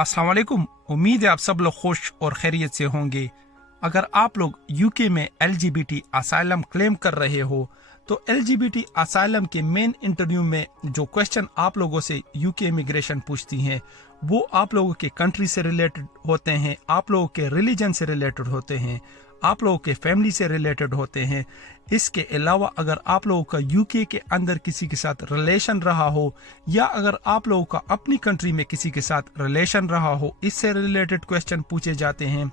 अस्सलाम वालेकुम। उम्मीद है आप सब लोग खुश और खैरियत से होंगे। अगर आप लोग यूके में एलजीबीटी असाइलम क्लेम कर रहे हो तो एलजीबीटी असाइलम के मेन इंटरव्यू में जो क्वेश्चन आप लोगों से यूके इमिग्रेशन पूछती हैं वो आप लोगों के कंट्री से रिलेटेड होते हैं, आप लोगों के रिलीजन से रिलेटेड होते हैं, आप लोगों के फैमिली से रिलेटेड होते हैं। इसके अलावा अगर आप लोगों का यूके के अंदर किसी के साथ रिलेशन रहा हो या अगर आप लोगों का अपनी कंट्री में किसी के साथ रिलेशन रहा हो, इससे रिलेटेड क्वेश्चन पूछे जाते हैं।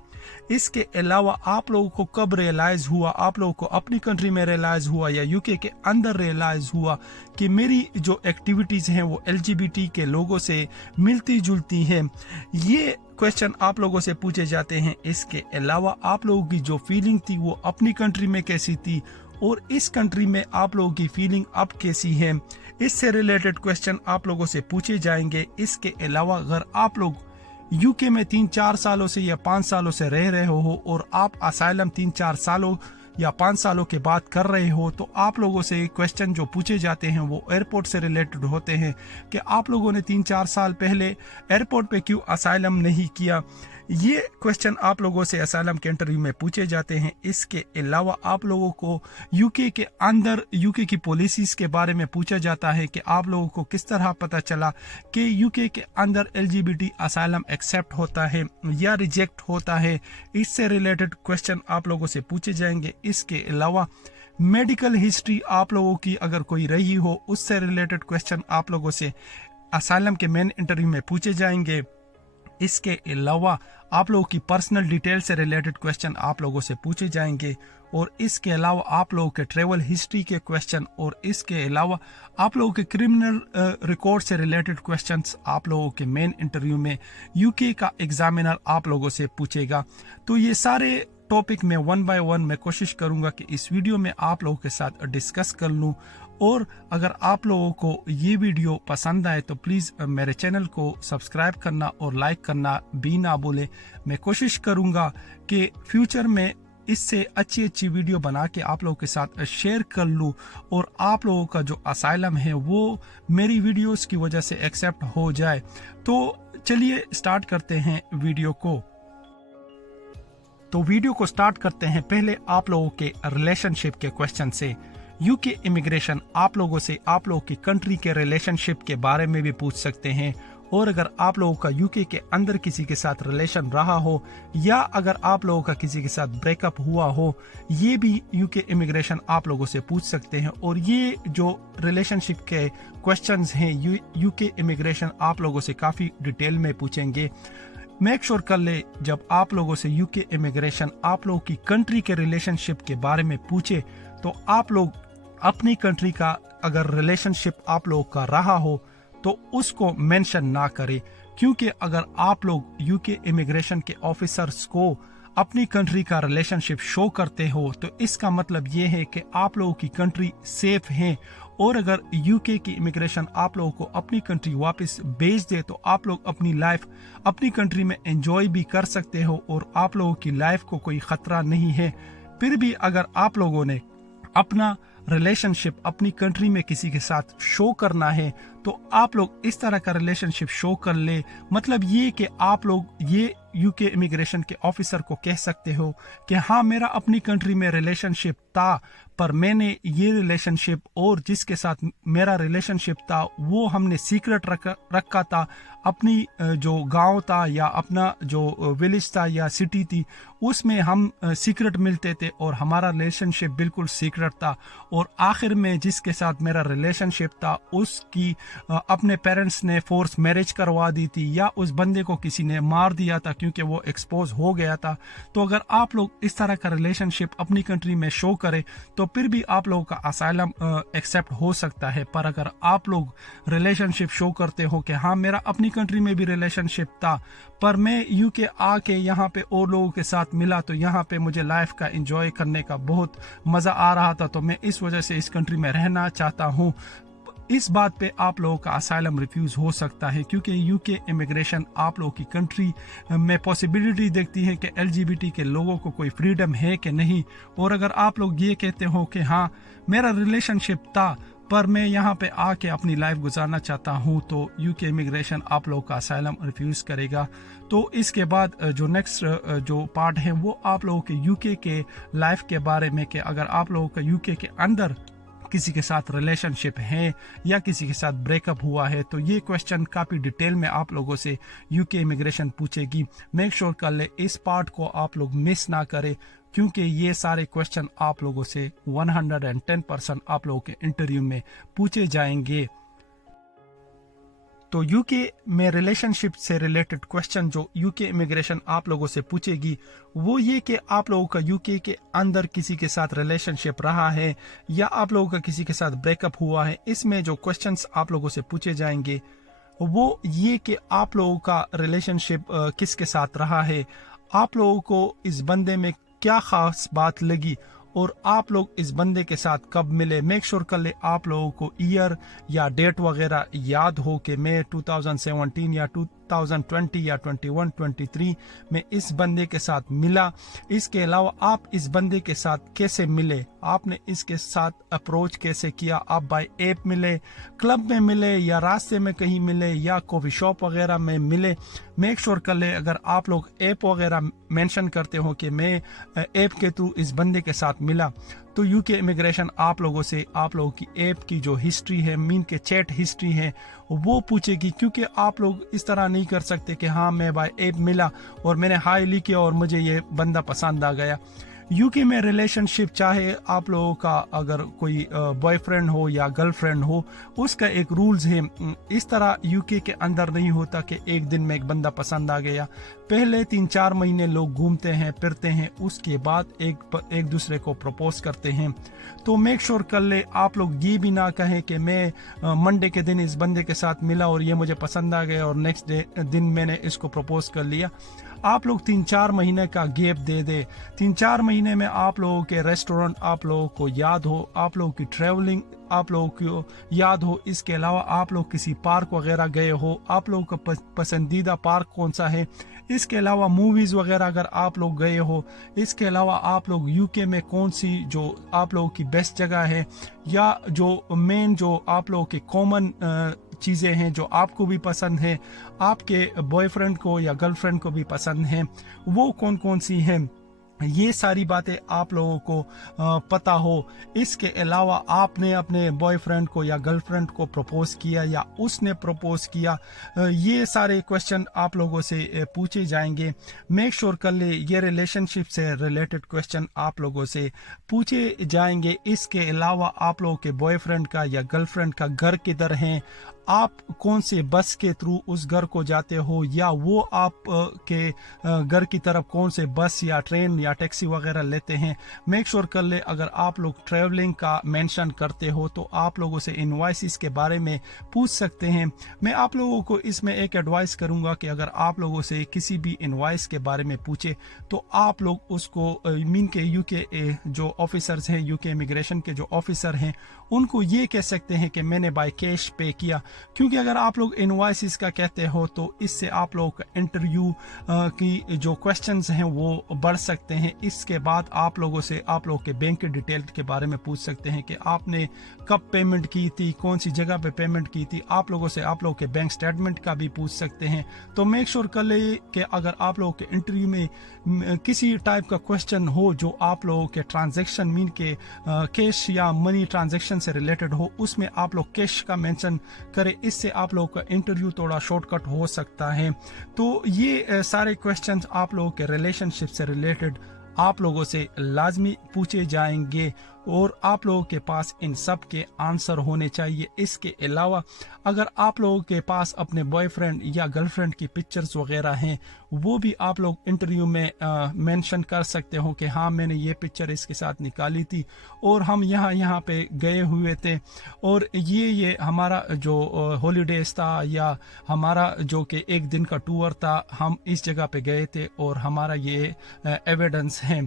इसके अलावा आप लोगों को कब रियलाइज हुआ, आप लोगों को अपनी कंट्री में रियलाइज हुआ या यूके के अंदर रियलाइज हुआ कि मेरी जो एक्टिविटीज हैं वो एलजीबीटी के लोगों से मिलती जुलती हैं, ये क्वेश्चन आप लोगों से पूछे जाते हैं। इसके अलावा आप लोगों की जो फीलिंग थी वो अपनी कंट्री में कैसी थी और इस कंट्री में आप लोगों की फीलिंग अब कैसी है, इससे रिलेटेड क्वेश्चन आप लोगों से पूछे जाएंगे। इसके अलावा अगर आप लोग यूके में 3-4 सालों से या 5 सालों से रह रहे हो और आप असाइलम 3-4 सालों या 5 सालों के बाद कर रहे हो तो आप लोगों से क्वेश्चन जो पूछे जाते हैं वो एयरपोर्ट से रिलेटेड होते हैं कि आप लोगों ने 3-4 साल पहले एयरपोर्ट पे क्यों असाइलम नहीं किया। ये क्वेश्चन आप लोगों से असाइलम के इंटरव्यू में पूछे जाते हैं। इसके अलावा आप लोगों को यूके के अंदर यूके की पॉलिसीज के बारे में पूछा जाता है कि आप लोगों को किस तरह पता चला कि यूके के अंदर एलजीबीटी असाइलम एक्सेप्ट होता है या रिजेक्ट होता है, इससे रिलेटेड क्वेश्चन आप लोगों से पूछे जाएंगे। इसके अलावा मेडिकल हिस्ट्री आप लोगों की अगर कोई रही हो उससे रिलेटेड क्वेश्चन आप लोगों से असाइलम के मेन इंटरव्यू में पूछे जाएंगे। इसके अलावा आप लोगों की पर्सनल डिटेल से रिलेटेड क्वेश्चन आप लोगों से पूछे जाएंगे और इसके अलावा आप लोगों के ट्रैवल हिस्ट्री के क्वेश्चन और इसके अलावा आप लोगों के क्रिमिनल रिकॉर्ड से रिलेटेड क्वेश्चंस आप लोगों के मेन इंटरव्यू में यूके का एग्जामिनर आप लोगों से पूछेगा। तो ये सारे टॉपिक में 1 बाय 1 मैं कोशिश करूंगा कि इस वीडियो में आप लोगों के साथ डिस्कस कर लूं और अगर आप लोगों को ये वीडियो पसंद आए तो प्लीज़ मेरे चैनल को सब्सक्राइब करना और लाइक करना भी ना भूलें। मैं कोशिश करूंगा कि फ्यूचर में इससे अच्छी वीडियो बना के आप लोगों के साथ शेयर कर लूं और आप लोगों का जो असाइलम है वो मेरी वीडियोस की वजह से एक्सेप्ट हो जाए। तो चलिए स्टार्ट करते हैं वीडियो को। तो वीडियो को स्टार्ट करते हैं पहले आप लोगों के रिलेशनशिप के क्वेश्चन से। यूके इमिग्रेशन आप लोगों से आप लोगों की कंट्री के रिलेशनशिप के बारे में भी पूछ सकते हैं और अगर आप लोगों का यूके के अंदर किसी के साथ रिलेशन रहा हो या अगर आप लोगों का किसी के साथ ब्रेकअप हुआ हो, ये भी यूके इमिग्रेशन आप लोगों से पूछ सकते हैं। और ये जो रिलेशनशिप के क्वेश्चंस हैं यूके इमिग्रेशन आप लोगों से काफ़ी डिटेल में पूछेंगे। मेक श्योर कर ले जब आप लोगों से यूके इमिग्रेशन आप लोगों की कंट्री के रिलेशनशिप के बारे में पूछे तो आप लोग अपनी कंट्री का अगर रिलेशनशिप आप लोगों का रहा हो तो उसको मेंशन ना करें, क्योंकि अगर आप लोग यूके इमिग्रेशन के ऑफिसर्स को अपनी कंट्री का रिलेशनशिप शो करते हो तो इसका मतलब ये है कि आप लोगों की कंट्री सेफ है और अगर यूके की इमिग्रेशन आप लोगों को अपनी कंट्री वापस भेज दे तो आप लोग अपनी लाइफ अपनी कंट्री में एंजॉय भी कर सकते हो और आप लोगों की लाइफ को कोई खतरा नहीं है। फिर भी अगर आप लोगों ने अपना रिलेशनशिप अपनी कंट्री में किसी के साथ शो करना है तो आप लोग इस तरह का रिलेशनशिप शो कर ले। मतलब ये कि आप लोग ये यूके इमिग्रेशन के ऑफिसर को कह सकते हो कि हाँ मेरा अपनी कंट्री में रिलेशनशिप था पर मैंने ये रिलेशनशिप और जिसके साथ मेरा रिलेशनशिप था वो हमने सीक्रेट रखा था, अपनी जो गांव था या अपना जो विलेज था या सिटी थी उसमें हम सीक्रेट मिलते थे और हमारा रिलेशनशिप बिल्कुल सीक्रेट था और आखिर में जिसके साथ मेरा रिलेशनशिप था उसकी अपने पेरेंट्स ने फोर्स मैरिज करवा दी थी या उस बंदे को किसी ने मार दिया था क्योंकि वो एक्सपोज हो गया था। तो अगर आप लोग इस तरह का रिलेशनशिप अपनी कंट्री में शो करें तो फिर भी आप लोगों का असाइलम एक्सेप्ट हो सकता है। पर अगर आप लोग रिलेशनशिप शो करते हो कि हाँ मेरा अपनी कंट्री में भी रिलेशनशिप था पर मैं यूके आके यहाँ पे और लोगों के साथ मिला तो यहाँ पे मुझे लाइफ का एंजॉय करने का बहुत मज़ा आ रहा था तो मैं इस वजह से इस कंट्री में रहना चाहता हूँ, इस बात पे आप लोगों का असाइलम रिफ्यूज हो सकता है क्योंकि यूके इमिग्रेशन आप लोगों की कंट्री में पॉसिबिलिटी देखती है कि एलजीबीटी के लोगों को कोई फ्रीडम है कि नहीं। और अगर आप लोग ये कहते हो कि हाँ मेरा रिलेशनशिप था पर मैं यहाँ पे आके अपनी लाइफ गुजारना चाहता हूँ, तो यूके इमिग्रेशन आप लोगों का असाइलम रिफ्यूज़ करेगा। तो इसके बाद जो नेक्स्ट जो पार्ट है वो आप लोगों के यूके के लाइफ के बारे में, कि अगर आप लोगों का यूके के अंदर किसी के साथ रिलेशनशिप है या किसी के साथ ब्रेकअप हुआ है, तो ये क्वेश्चन काफ़ी डिटेल में आप लोगों से यूके इमिग्रेशन पूछेगी। मेक श्योर कर ले इस पार्ट को आप लोग मिस ना करें, क्योंकि ये सारे क्वेश्चन आप लोगों से 110% आप लोगों के इंटरव्यू में पूछे जाएंगे। तो यूके में रिलेशनशिप से रिलेटेड क्वेश्चन जो यूके इमिग्रेशन आप लोगों से पूछेगी वो ये कि आप लोगों का यूके के अंदर किसी के साथ रिलेशनशिप रहा है या आप लोगों का किसी के साथ ब्रेकअप हुआ है। इसमें जो क्वेश्चंस आप लोगों से पूछे जाएंगे वो ये कि आप लोगों का रिलेशनशिप किसके साथ रहा है, आप लोगों को इस बंदे में क्या खास बात लगी और आप लोग इस बंदे के साथ कब मिले। मेक श्योर कर ले आप लोगों को ईयर या डेट वगैरह याद हो कि मैं 2017 या 2020 या 21 23 में इस बंदे के साथ मिला। इसके अलावा आप इस बंदे के साथ कैसे मिले, आपने इसके साथ अप्रोच कैसे किया, आप बाय ऐप मिले, क्लब में मिले या रास्ते में कहीं मिले या कॉफ़ी शॉप वगैरह में मिले। मेक श्योर कर ले अगर आप लोग ऐप वगैरह मेंशन करते हो कि मैं ऐप के थ्रू इस बंदे के साथ मिला, तो यूके इमिग्रेशन आप लोगों से आप लोगों की ऐप की जो हिस्ट्री है, मीन के चैट हिस्ट्री है, वो पूछेगी। क्योंकि आप लोग इस तरह नहीं कर सकते कि हाँ मैं बाय ऐप मिला और मैंने हाई लिखी और मुझे ये बंदा पसंद आ गया। यूके में रिलेशनशिप चाहे आप लोगों का अगर कोई बॉयफ्रेंड हो या गर्लफ्रेंड हो, उसका एक रूल्स है। इस तरह यूके के अंदर नहीं होता कि एक दिन में एक बंदा पसंद आ गया। पहले 3-4 महीने लोग घूमते हैं फिरते हैं, उसके बाद एक दूसरे को प्रपोज करते हैं। तो मेक श्योर कर ले आप लोग ये भी ना कहें कि मैं मंडे के दिन इस बंदे के साथ मिला और ये मुझे पसंद आ गया और नेक्स्ट दिन मैंने इसको प्रपोज कर लिया। आप लोग 3-4 महीने का गैप दे दे। 3-4 महीने में आप लोगों के रेस्टोरेंट आप लोगों को याद हो, आप लोगों की ट्रैवलिंग आप लोगों को याद हो। इसके अलावा आप लोग किसी पार्क वगैरह गए हो, आप लोगों का पसंदीदा पार्क कौन सा है। इसके अलावा मूवीज़ वगैरह अगर आप लोग गए हो। इसके अलावा आप लोग यूके में कौन सी जो आप लोगों की बेस्ट जगह है या जो मेन जो आप लोगों के कॉमन चीज़ें हैं जो आपको भी पसंद है, आपके बॉयफ्रेंड को या गर्लफ्रेंड को भी पसंद है, वो कौन कौन सी हैं, ये सारी बातें आप लोगों को पता हो। इसके अलावा आपने अपने बॉयफ्रेंड को या गर्लफ्रेंड को प्रपोज किया या उसने प्रपोज किया, ये सारे क्वेश्चन आप लोगों से पूछे जाएंगे। मेक श्योर कर ले ये रिलेशनशिप से रिलेटेड क्वेश्चन आप लोगों से पूछे जाएंगे। इसके अलावा आप लोगों के बॉयफ्रेंड का या गर्लफ्रेंड का घर किधर है, आप कौन से बस के थ्रू उस घर को जाते हो या वो आप के घर की तरफ कौन से बस या ट्रेन या टैक्सी वगैरह लेते हैं। मेक श्योर कर ले अगर आप लोग ट्रैवलिंग का मेंशन करते हो तो आप लोगों से इनवॉइसेस के बारे में पूछ सकते हैं। मैं आप लोगों को इसमें एक एडवाइस करूंगा कि अगर आप लोगों से किसी भी इनवॉइस के बारे में पूछे तो आप लोग उसको मीन के यूके जो ऑफिसर्स हैं, यूके इमिग्रेशन के जो ऑफिसर हैं, उनको ये कह सकते हैं कि मैंने बाय कैश पे किया। क्योंकि अगर आप लोग इनवॉइसेस का कहते हो तो इससे आप लोगों का इंटरव्यू की जो क्वेश्चंस हैं वो बढ़ सकते हैं। इसके बाद आप लोगों से आप लोगों के बैंक के डिटेल के बारे में पूछ सकते हैं कि आपने कब पेमेंट की थी, कौन सी जगह पे पेमेंट की थी। आप लोगों से आप लोगों के बैंक स्टेटमेंट का भी पूछ सकते हैं। तो मेक श्योर कर ले कि अगर आप लोगों के इंटरव्यू में किसी टाइप का क्वेश्चन हो जो आप लोगों के ट्रांजैक्शन मीन के कैश या मनी ट्रांजैक्शन से रिलेटेड हो, उसमें आप लोग कैश का मेंशन करें। इससे आप लोगों का इंटरव्यू थोड़ा शॉर्टकट हो सकता है। तो ये सारे क्वेश्चंस आप लोगों के रिलेशनशिप से रिलेटेड आप लोगों से लाजमी पूछे जाएंगे और आप लोगों के पास इन सब के आंसर होने चाहिए। इसके अलावा अगर आप लोगों के पास अपने बॉयफ्रेंड या गर्लफ्रेंड की पिक्चर्स वगैरह हैं, वो भी आप लोग इंटरव्यू में मेंशन कर सकते हो कि हाँ मैंने ये पिक्चर इसके साथ निकाली थी और हम यहाँ पे गए हुए थे और ये हमारा जो हॉलीडेज था या हमारा जो कि एक दिन का टूर था, हम इस जगह पे गए थे और हमारा ये एविडेंस है।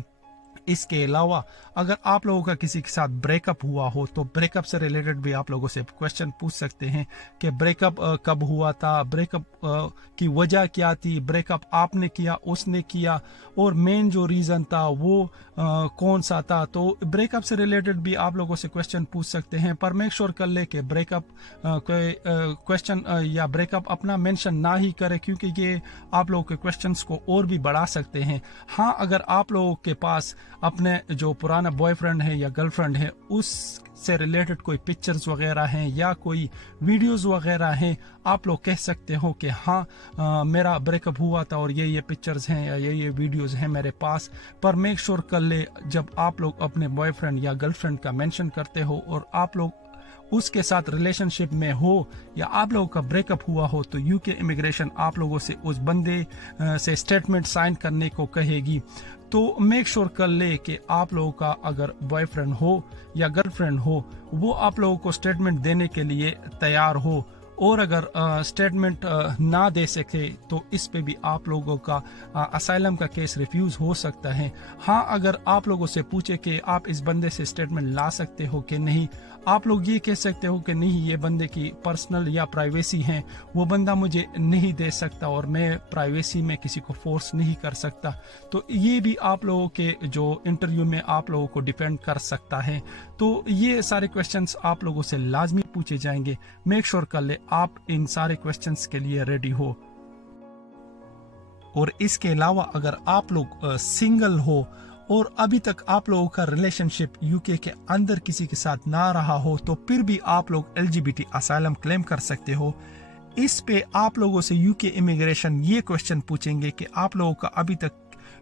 اس کے علاوہ اگر آپ لوگوں کا کسی کے ساتھ بریک اپ ہوا ہو تو بریک اپ سے ریلیٹڈ بھی آپ لوگوں سے کوشچن پوچھ سکتے ہیں کہ بریک اپ کب ہوا تھا, بریک اپ کی وجہ کیا تھی, بریک اپ آپ نے کیا اس نے کیا, اور مین جو ریزن تھا وہ کون سا تھا. تو بریک اپ سے ریلیٹڈ بھی آپ لوگوں سے کوشچن پوچھ سکتے ہیں, پر میک شور کر لے کہ بریک اپ کوشچن یا بریک اپ اپنا مینشن نہ ہی کرے, کیونکہ یہ آپ لوگوں کے کوشچنس کو اور بھی بڑھا سکتے ہیں. ہاں اگر آپ لوگوں کے پاس اپنے جو پرانا بوائے فرینڈ ہے یا گرل فرینڈ ہے اس سے ریلیٹڈ کوئی پکچرز وغیرہ ہیں یا کوئی ویڈیوز وغیرہ ہیں, آپ لوگ کہہ سکتے ہو کہ ہاں میرا بریک اپ ہوا تھا اور یہ پکچرز ہیں یا یہ ویڈیوز ہیں میرے پاس. پر میک شور کر لے جب آپ لوگ اپنے بوائے فرینڈ یا گرل فرینڈ کا مینشن کرتے ہو اور آپ لوگ اس کے ساتھ ریلیشن شپ میں ہو یا آپ لوگوں کا بریک اپ ہوا ہو, تو یو کے امیگریشن آپ لوگوں سے اس بندے سے اسٹیٹمنٹ سائن کرنے کو کہے گی. تو میک شور کر لے کہ آپ لوگوں کا اگر بوائے فرینڈ ہو یا گرل فرینڈ ہو وہ آپ لوگوں کو اسٹیٹمنٹ دینے کے لیے تیار ہو, اور اگر اسٹیٹمنٹ نہ دے سکے تو اس پہ بھی آپ لوگوں کا اسائلم کا کیس ریفیوز ہو سکتا ہے. ہاں اگر آپ لوگوں سے پوچھے کہ آپ اس بندے سے اسٹیٹمنٹ لا سکتے ہو کہ نہیں, آپ لوگ یہ کہہ سکتے ہو کہ نہیں یہ بندے کی پرسنل یا پرائیویسی ہیں, وہ بندہ مجھے نہیں دے سکتا اور میں پرائیویسی میں کسی کو فورس نہیں کر سکتا. تو یہ بھی آپ لوگوں کے جو انٹرویو میں آپ لوگوں کو ڈیپینڈ کر سکتا ہے. تو یہ سارے کویسچنس آپ لوگوں سے لازمی پوچھے جائیں گے. میک شور کر لے آپ ان سارے کویسچنس کے لیے ریڈی ہو. اور اس کے علاوہ اگر آپ لوگ سنگل ہو اور ابھی تک آپ لوگوں کا ریلیشن شپ یو کے اندر کسی کے ساتھ نہ رہا ہو تو پھر بھی آپ لوگ LGBT اسائلم کلیم کر سکتے ہو. اس پہ آپ لوگوں سے یو کے امیگریشن یہ کوشچن پوچھیں گے کہ آپ لوگوں کا ابھی تک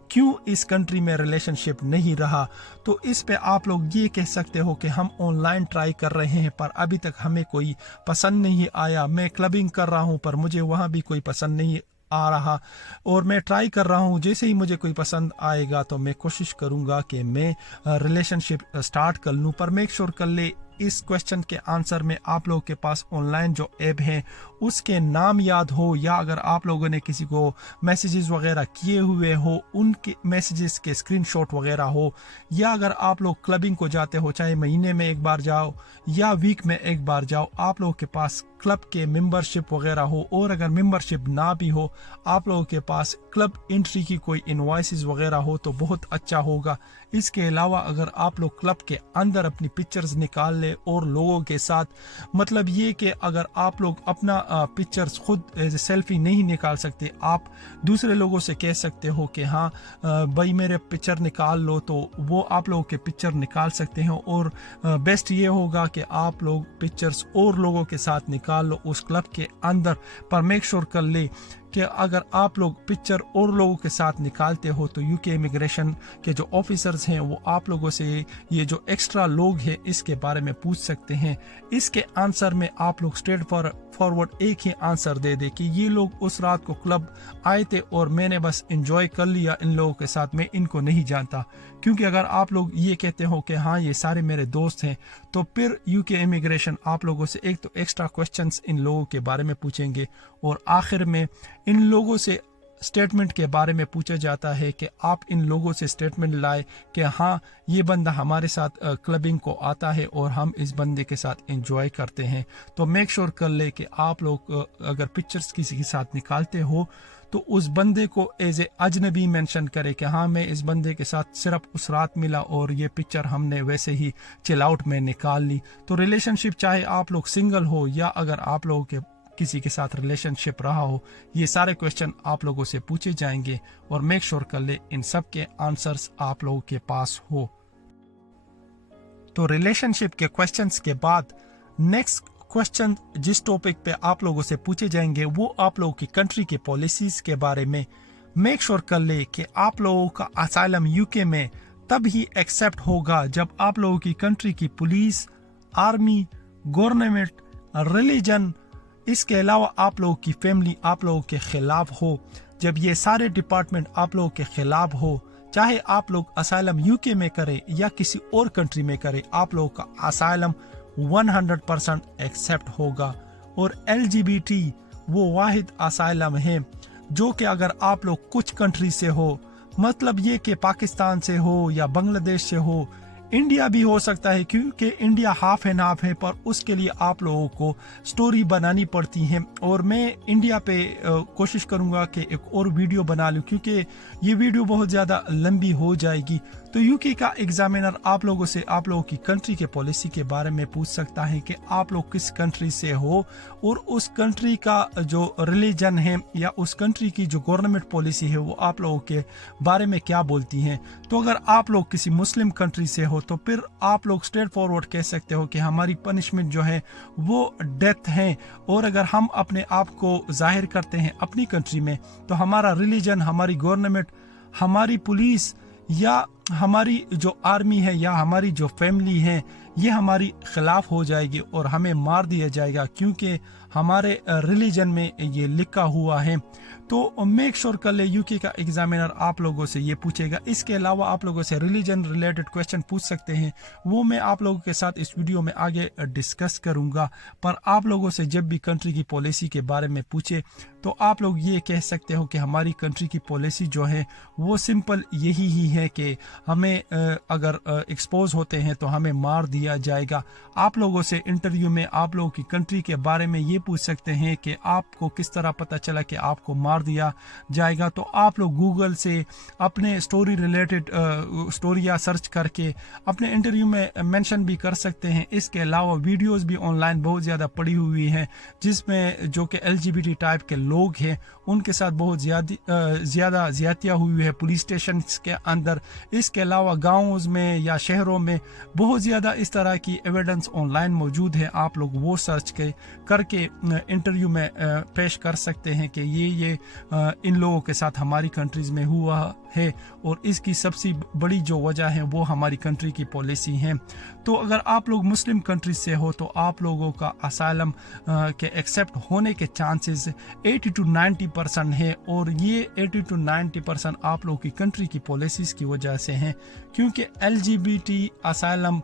کیوں اس کنٹری میں ریلیشن شپ نہیں رہا. تو اس پہ آپ لوگ یہ کہہ سکتے ہو کہ ہم آن لائن ٹرائی کر رہے ہیں پر ابھی تک ہمیں کوئی پسند نہیں آیا, میں کلبنگ کر رہا ہوں پر مجھے وہاں بھی کوئی پسند نہیں آ رہا, اور میں ٹرائی کر رہا ہوں, جیسے ہی مجھے کوئی پسند آئے گا تو میں کوشش کروں گا کہ میں ریلیشن شپ سٹارٹ کر لوں. پر میک شور کر لے اس کوشچن کے آنسر میں آپ لوگوں کے پاس آن لائن جو ایپ ہے اس کے نام یاد ہو, یا اگر آپ لوگوں نے کسی کو میسیجز وغیرہ کیے ہوئے ہو ان کے میسیجز کے اسکرین شاٹ وغیرہ ہو, یا اگر آپ لوگ کلبنگ کو جاتے ہو چاہے مہینے میں ایک بار جاؤ یا ویک میں ایک بار جاؤ, آپ لوگوں کے پاس کلب کے ممبرشپ وغیرہ ہو, اور اگر ممبرشپ نہ بھی ہو آپ لوگوں کے پاس کلب انٹری کی کوئی انوائسز وغیرہ ہو تو بہت اچھا ہوگا. اس کے علاوہ اگر آپ لوگ کلب کے اندر اپنی پکچرز نکال لے اور لوگوں کے ساتھ, مطلب یہ کہ اگر آپ لوگ اپنا پکچرز خود ایز اے سیلفی نہیں نکال سکتے, آپ دوسرے لوگوں سے کہہ سکتے ہو کہ ہاں بھائی میرے پکچر نکال لو, تو وہ آپ لوگوں کے پکچر نکال سکتے ہیں. اور بیسٹ یہ ہوگا کہ آپ لوگ پکچرز اور لوگوں کے ساتھ نکال لو اس کلب کے اندر. پر میک شور کر لے کہ اگر آپ لوگ پکچر اور لوگوں کے ساتھ نکالتے ہو تو یو کے امیگریشن کے جو آفیسرز ہیں وہ آپ لوگوں سے یہ جو ایکسٹرا لوگ ہیں اس کے بارے میں پوچھ سکتے ہیں. اس کے آنسر میں آپ لوگ اسٹریٹ فارورڈ ایک ہی آنسر دے دے کہ یہ لوگ اس رات کو کلب آئے تھے اور میں نے بس انجوائے کر لیا ان لوگوں کے ساتھ, میں ان کو نہیں جانتا. کیونکہ اگر آپ لوگ یہ کہتے ہو کہ ہاں یہ سارے میرے دوست ہیں تو پھر یو کے امیگریشن آپ لوگوں سے ایک تو ایکسٹرا کویسچنس ان لوگوں کے بارے میں پوچھیں گے, اور آخر میں ان لوگوں سے اسٹیٹمنٹ کے بارے میں پوچھا جاتا ہے کہ آپ ان لوگوں سے اسٹیٹمنٹ لائے کہ ہاں یہ بندہ ہمارے ساتھ کلبنگ کو آتا ہے اور ہم اس بندے کے ساتھ انجوائے کرتے ہیں. تو میک شور کر لے کہ آپ لوگ اگر پکچرز کسی کے ساتھ نکالتے ہو تو اس بندے کو ایز اے اجنبی مینشن کرے کہ ہاں میں اس بندے کے ساتھ صرف اس رات ملا اور یہ پکچر ہم نے ویسے ہی چل آؤٹ میں نکال لی. تو ریلیشن شپ چاہے آپ لوگ سنگل ہو یا اگر آپ لوگوں کے کسی کے ساتھ ریلیشن شپ رہا ہو, یہ سارے کویسچن آپ لوگوں سے پوچھے جائیں گے, اور میک شور کر لے ان سب کے آنسرز آپ لوگوں کے پاس ہو. تو ریلیشن شپ کے کویسچنس کے بعد نیکسٹ کویسچن جس ٹاپک پہ آپ لوگوں سے پوچھے جائیں گے وہ آپ لوگوں کی کنٹری کے پالیسیز کے بارے میں. میک شور کر لے کہ آپ لوگوں کا اسائلم یو کے میں تب ہی ایکسیپٹ ہوگا جب آپ لوگوں کی کنٹری کی پولیس, آرمی, گورنمنٹ, ریلیجن, اس کے علاوہ آپ لوگوں کی فیملی آپ لوگوں کے خلاف ہو. جب یہ سارے ڈپارٹمنٹ آپ لوگوں کے خلاف ہو, چاہے آپ لوگ اسائلم یو کے میں کریں یا کسی اور کنٹری میں کریں, آپ لوگوں کا اسائلم 100% ایکسیپٹ ہوگا. اور LGBT وہ واحد اسائلم ہے جو کہ اگر آپ لوگ کچھ کنٹری سے ہو, मतलब ये कि पाकिस्तान से हो या बांग्लादेश से हो, इंडिया भी हो सकता है, क्योंकि इंडिया हाफ एंड हाफ है, पर उसके लिए आप लोगों को स्टोरी बनानी पड़ती है। और मैं इंडिया पे कोशिश करूंगा कि एक और वीडियो बना लूं, क्योंकि ये वीडियो बहुत ज़्यादा लंबी हो जाएगी। तो यूके का एग्जामिनर आप लोगों से आप लोगों की कंट्री के पॉलिसी के बारे में पूछ सकता है कि आप लोग किस कंट्री से हो और उस कंट्री का जो रिलीजन है या उस कंट्री की जो गवर्नमेंट पॉलिसी है वो आप लोगों के बारे में क्या बोलती है। तो अगर आप लोग किसी मुस्लिम कंट्री से हो तो फिर आप लोग स्ट्रेट फॉरवर्ड कह सकते हो कि हमारी पनिशमेंट जो है वो डेथ है, और अगर हम अपने आप को जाहिर करते हैं अपनी कंट्री में तो हमारा रिलीजन, हमारी गवर्नमेंट, हमारी पुलिस या हमारी जो आर्मी है या हमारी जो फैमिली है ये हमारी खिलाफ हो जाएगी और हमें मार दिया जाएगा, क्योंकि हमारे रिलीजन में ये लिखा हुआ है। तो मेक श्योर कर ले यूके का एग्जामिनर आप लोगों से ये पूछेगा। इसके अलावा आप लोगों से रिलीजन रिलेटेड क्वेश्चन पूछ सकते हैं, वो मैं आप लोगों के साथ इस वीडियो में आगे डिस्कस करूंगा। पर आप लोगों से जब भी कंट्री की पॉलिसी के बारे में पूछे तो आप लोग ये कह सकते हो कि हमारी कंट्री की पॉलिसी जो है वो सिंपल यही ही है कि हमें अगर एक्सपोज होते हैं तो हमें मार दिया जाएगा। आप लोगों से इंटरव्यू में आप लोगों की कंट्री के बारे में ये पूछ सकते हैं कि आपको किस तरह पता चला कि आपको मार दिया जाएगा। तो आप लोग गूगल से अपने स्टोरी रिलेटेड स्टोरियाँ सर्च करके अपने इंटरव्यू में मेंशन भी कर सकते हैं। इसके अलावा वीडियोस भी ऑनलाइन बहुत ज़्यादा पड़ी हुई हैं जिसमें जो कि LGBT टाइप के लोग हैं उनके साथ बहुत ज़्यादा ज्यादतियाँ हुई है पुलिस स्टेशन के अंदर। इसके अलावा गाँव में या शहरों में बहुत ज़्यादा इस तरह की एविडेंस ऑनलाइन मौजूद है। आप लोग वो सर्च करके इंटरव्यू में पेश कर सकते हैं कि ये इन लोगों के साथ हमारी कंट्रीज में हुआ है और इसकी सबसे बड़ी जो वजह है वो हमारी कंट्री की पॉलिसी है। तो अगर आप लोग मुस्लिम कंट्री से हो तो आप लोगों का असाइलम के एक्सेप्ट होने के चांसेस 80 to 90% है, और ये 80 to 90% आप लोगों की कंट्री की पॉलिसीज की वजह से हैं, क्योंकि LGBT असाइलम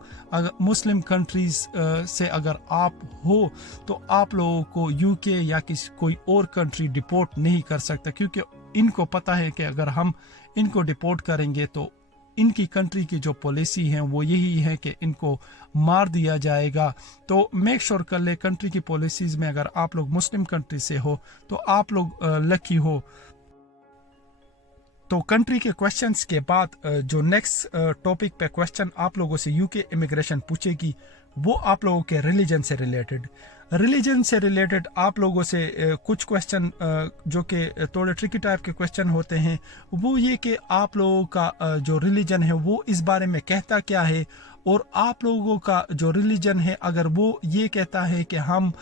मुस्लिम कंट्रीज से अगर आप हो तो आप लोगों को यूके या कोई और कंट्री डिपोर्ट नहीं कर सकता, क्योंकि इनको पता है कि अगर हम इनको डिपोर्ट करेंगे तो इनकी कंट्री की जो पॉलिसी है वो यही है कि इनको मार दिया जाएगा। तो मेक श्योर कर ले कंट्री की पॉलिसीज में अगर आप लोग मुस्लिम कंट्री से हो तो आप लोग लकी हो। तो कंट्री के क्वेश्चंस के बाद जो नेक्स्ट टॉपिक पे क्वेश्चन आप लोगों से यूके इमिग्रेशन पूछेगी वो आप लोगों के रिलीजन से रिलेटेड आप लोगों से कुछ क्वेश्चन जो कि थोड़े ट्रिकी टाइप के क्वेश्चन होते हैं, वो ये कि आप लोगों का जो रिलीजन है वो इस बारे में कहता क्या है, और आप लोगों का जो रिलीजन है अगर वो ये कहता है कि हम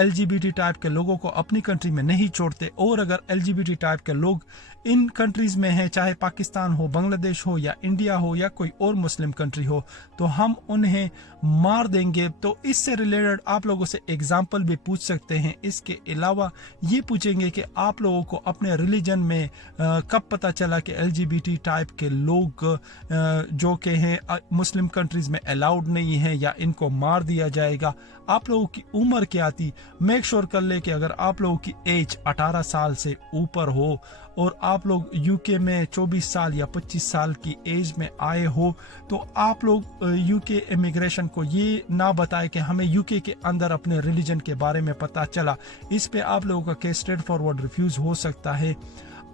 LGBT टाइप के लोगों को अपनी कंट्री में नहीं छोड़ते, और अगर LGBT टाइप के लोग इन कंट्रीज में हैं, चाहे पाकिस्तान हो, बांग्लादेश हो या इंडिया हो या कोई और मुस्लिम कंट्री हो, तो हम उन्हें मार देंगे। तो इससे रिलेटेड आप लोगों से एग्जाम्पल भी पूछ सकते हैं। इसके अलावा ये पूछेंगे कि आप लोगों को अपने रिलीजन में कब पता चला कि LGBT टाइप के लोग जो कि हैं मुस्लिम कंट्रीज में अलाउड नहीं है या इनको मार दिया जाएगा। आप लोगों की उम्र क्या थी, मेक श्योर कर ले कि अगर आप लोगों की एज 18 साल से ऊपर हो और आप लोग यूके में 24 साल या 25 साल की एज में आए हो तो आप लोग यूके इमिग्रेशन को ये ना बताए कि हमें यूके के अंदर अपने रिलीजन के बारे में पता चला। इस पे आप लोगों का केस स्ट्रेट फॉरवर्ड रिफ्यूज हो सकता है।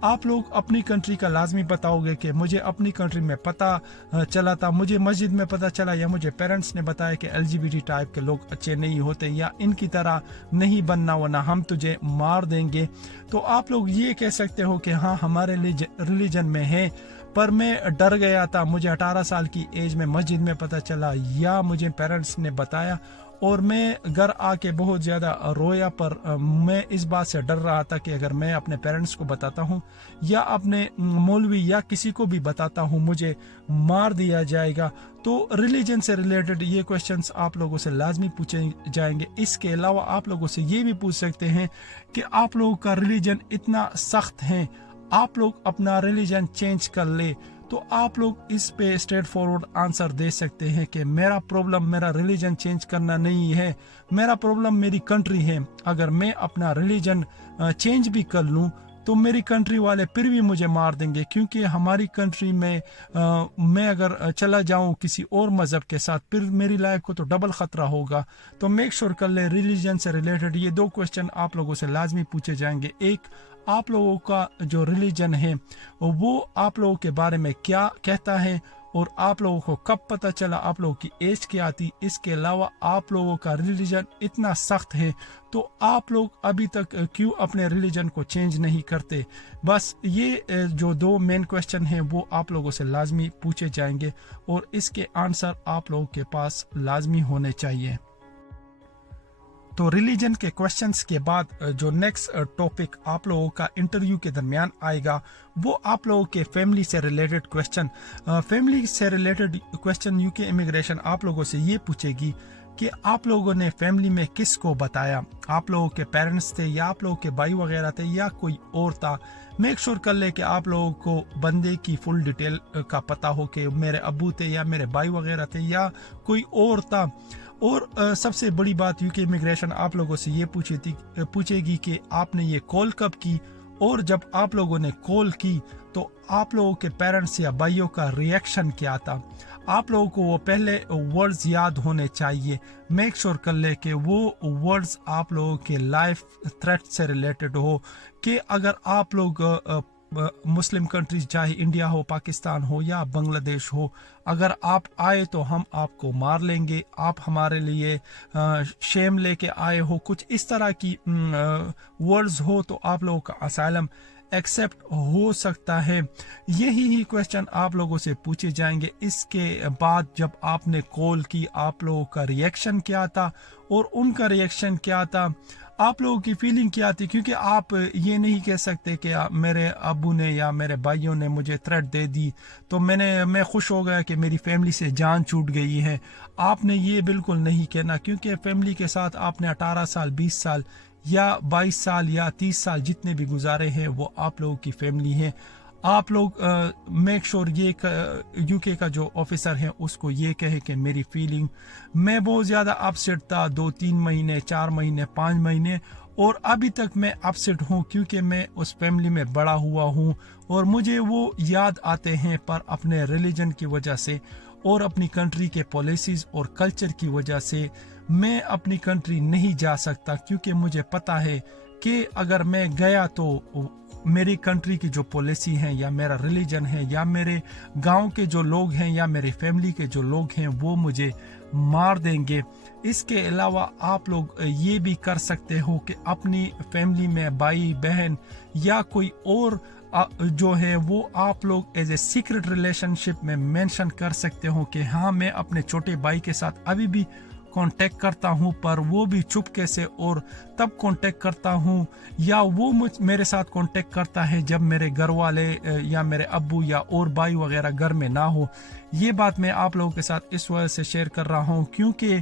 आप लोग अपनी कंट्री का लाजमी बताओगे कि मुझे अपनी कंट्री में पता चला था, मुझे मस्जिद में पता चला या मुझे पेरेंट्स ने बताया कि LGBT टाइप के लोग अच्छे नहीं होते या इनकी तरह नहीं बनना वरना हम तुझे मार देंगे। तो आप लोग ये कह सकते हो कि हाँ हमारे रिलीजन में है पर मैं डर गया था, मुझे 18 साल की एज में मस्जिद में पता चला या मुझे पेरेंट्स ने बताया और मैं घर आके बहुत ज़्यादा रोया, पर मैं इस बात से डर रहा था कि अगर मैं अपने पेरेंट्स को बताता हूँ या अपने मौलवी या किसी को भी बताता हूँ मुझे मार दिया जाएगा। तो रिलीजन से रिलेटेड ये क्वेश्चंस आप लोगों से लाजमी पूछे जाएंगे। इसके अलावा आप लोगों से ये भी पूछ सकते हैं कि आप लोगों का रिलीजन इतना सख्त है, आप लोग अपना रिलीजन चेंज कर ले। तो आप लोग इस पे स्ट्रेट फॉरवर्ड आंसर दे सकते हैं कि मेरा प्रॉब्लम मेरा रिलीजन चेंज करना नहीं है, मेरा प्रॉब्लम मेरी कंट्री है। अगर मैं अपना रिलीजन चेंज भी कर लूँ तो मेरी कंट्री वाले फिर भी मुझे मार देंगे, क्योंकि हमारी कंट्री में मैं अगर चला जाऊं किसी और मज़हब के साथ फिर मेरी लाइफ को तो डबल ख़तरा होगा। तो मेक श्योर कर ले रिलीजन से रिलेटेड ये 2 क्वेश्चन आप लोगों से लाजमी पूछे जाएंगे। एक, आप लोगों का जो रिलीजन है वो आप लोगों के बारे में क्या कहता है, और आप लोगों को कब पता चला, आप लोगों की एज क्या थी। इसके अलावा आप लोगों का रिलीजन इतना सख्त है तो आप लोग अभी तक क्यों अपने रिलीजन को चेंज नहीं करते। बस ये जो 2 मेन क्वेश्चन हैं वो आप लोगों से लाजमी पूछे जाएंगे और इसके आंसर आप लोगों के पास लाजमी होने चाहिए। तो रिलीजन के क्वेश्चंस के बाद जो नेक्स्ट टॉपिक आप लोगों का इंटरव्यू के दरमियान आएगा वो आप लोगों के फैमिली से रिलेटेड क्वेश्चन। फैमिली से रिलेटेड क्वेश्चन यूके इमिग्रेशन आप लोगों से ये पूछेगी कि आप लोगों ने फैमिली में किस को बताया, आप लोगों के पेरेंट्स थे या आप लोगों के भाई वगैरह थे या कोई और था। मेक श्योर कर ले कि आप लोगों को बंदे की फुल डिटेल का पता हो कि मेरे अब्बू थे या मेरे भाई वगैरह थे या कोई और था। और सबसे बड़ी बात यूके इमिग्रेशन आप लोगों से ये पूछेगी कि आपने ये कॉल कब की, और जब आप लोगों ने कॉल की तो आप लोगों के पेरेंट्स या भाइयों का रिएक्शन क्या था। आप लोगों को वो पहले वर्ड्स याद होने चाहिए। मेक श्योर कर ले कि वो वर्ड्स आप लोगों के लाइफ थ्रेट से रिलेटेड हो, कि अगर आप लोग मुस्लिम कंट्रीज चाहे इंडिया हो, पाकिस्तान हो या बांग्लादेश हो, अगर आप आए तो हम आपको मार लेंगे, आप हमारे लिए शेम लेके आए हो, कुछ इस तरह की वर्ड्स हो तो आप लोगों का असाइलम एक्सेप्ट हो सकता है। यही ही क्वेश्चन आप लोगों से पूछे जाएंगे। इसके बाद जब आपने कॉल की आप लोगों का रिएक्शन क्या था और उनका रिएक्शन क्या था, आप लोगों की फीलिंग क्या थी, क्योंकि आप ये नहीं कह सकते कि मेरे अब्बू ने या मेरे भाइयों ने मुझे थ्रेट दे दी तो मैं खुश हो गया कि मेरी फैमिली से जान छूट गई है। आपने ये बिल्कुल नहीं कहना, क्योंकि फैमिली के साथ आपने 18 साल 20 साल या 22 साल या 30 साल जितने भी गुजारे हैं वो आप लोगों की फैमिली है। आप लोग मेक श्योर ये यूके का जो ऑफिसर है उसको ये कहे कि मेरी फीलिंग, मैं बहुत ज़्यादा अपसेट था 2-3 महीने 4 महीने 5 महीने, और अभी तक मैं अपसेट हूँ क्योंकि मैं उस फैमिली में बड़ा हुआ हूँ और मुझे वो याद आते हैं, पर अपने रिलीजन की वजह से और अपनी कंट्री के पॉलिसीज़ और कल्चर की वजह से मैं अपनी कंट्री नहीं जा सकता, क्योंकि मुझे पता है कि अगर मैं गया तो मेरी कंट्री की जो पॉलिसी है या मेरा रिलीजन है या मेरे गांव के जो लोग हैं या मेरी फैमिली के जो लोग हैं वो मुझे मार देंगे। इसके अलावा आप लोग ये भी कर सकते हो कि अपनी फैमिली में भाई बहन या कोई और जो है वो आप लोग एज ए सीक्रेट रिलेशनशिप में मेंशन कर सकते हो कि हाँ मैं अपने छोटे भाई के साथ अभी भी कांटेक्ट करता हूं, पर वो भी चुपके से और तब कांटेक्ट करता हूं, या वो मेरे साथ कांटेक्ट करता है जब मेरे घर वाले या मेरे अब्बू या और भाई वगैरह घर में ना हो। ये बात मैं आप लोगों के साथ इस वजह से शेयर कर रहा हूं क्योंकि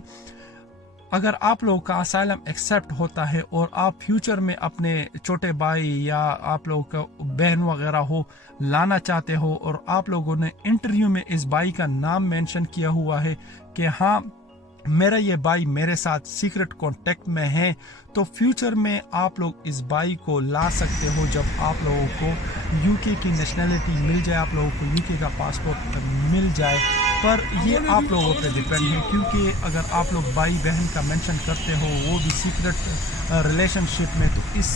अगर आप लोगों का असाइलम एक्सेप्ट होता है और आप फ्यूचर में अपने छोटे भाई या आप लोगों का बहन वगैरह हो लाना चाहते हो और आप लोगों ने इंटरव्यू में इस भाई का नाम मेंशन किया हुआ है कि हाँ मेरा ये भाई मेरे साथ सीक्रेट कांटेक्ट में है, तो फ्यूचर में आप लोग इस भाई को ला सकते हो जब आप लोगों को यूके की नेशनलिटी मिल जाए, आप लोगों को यूके का पासपोर्ट मिल जाए। पर ये आप लोगों पे डिपेंड है, क्योंकि अगर आप लोग भाई बहन का मेंशन करते हो वो भी सीक्रेट रिलेशनशिप में, तो इस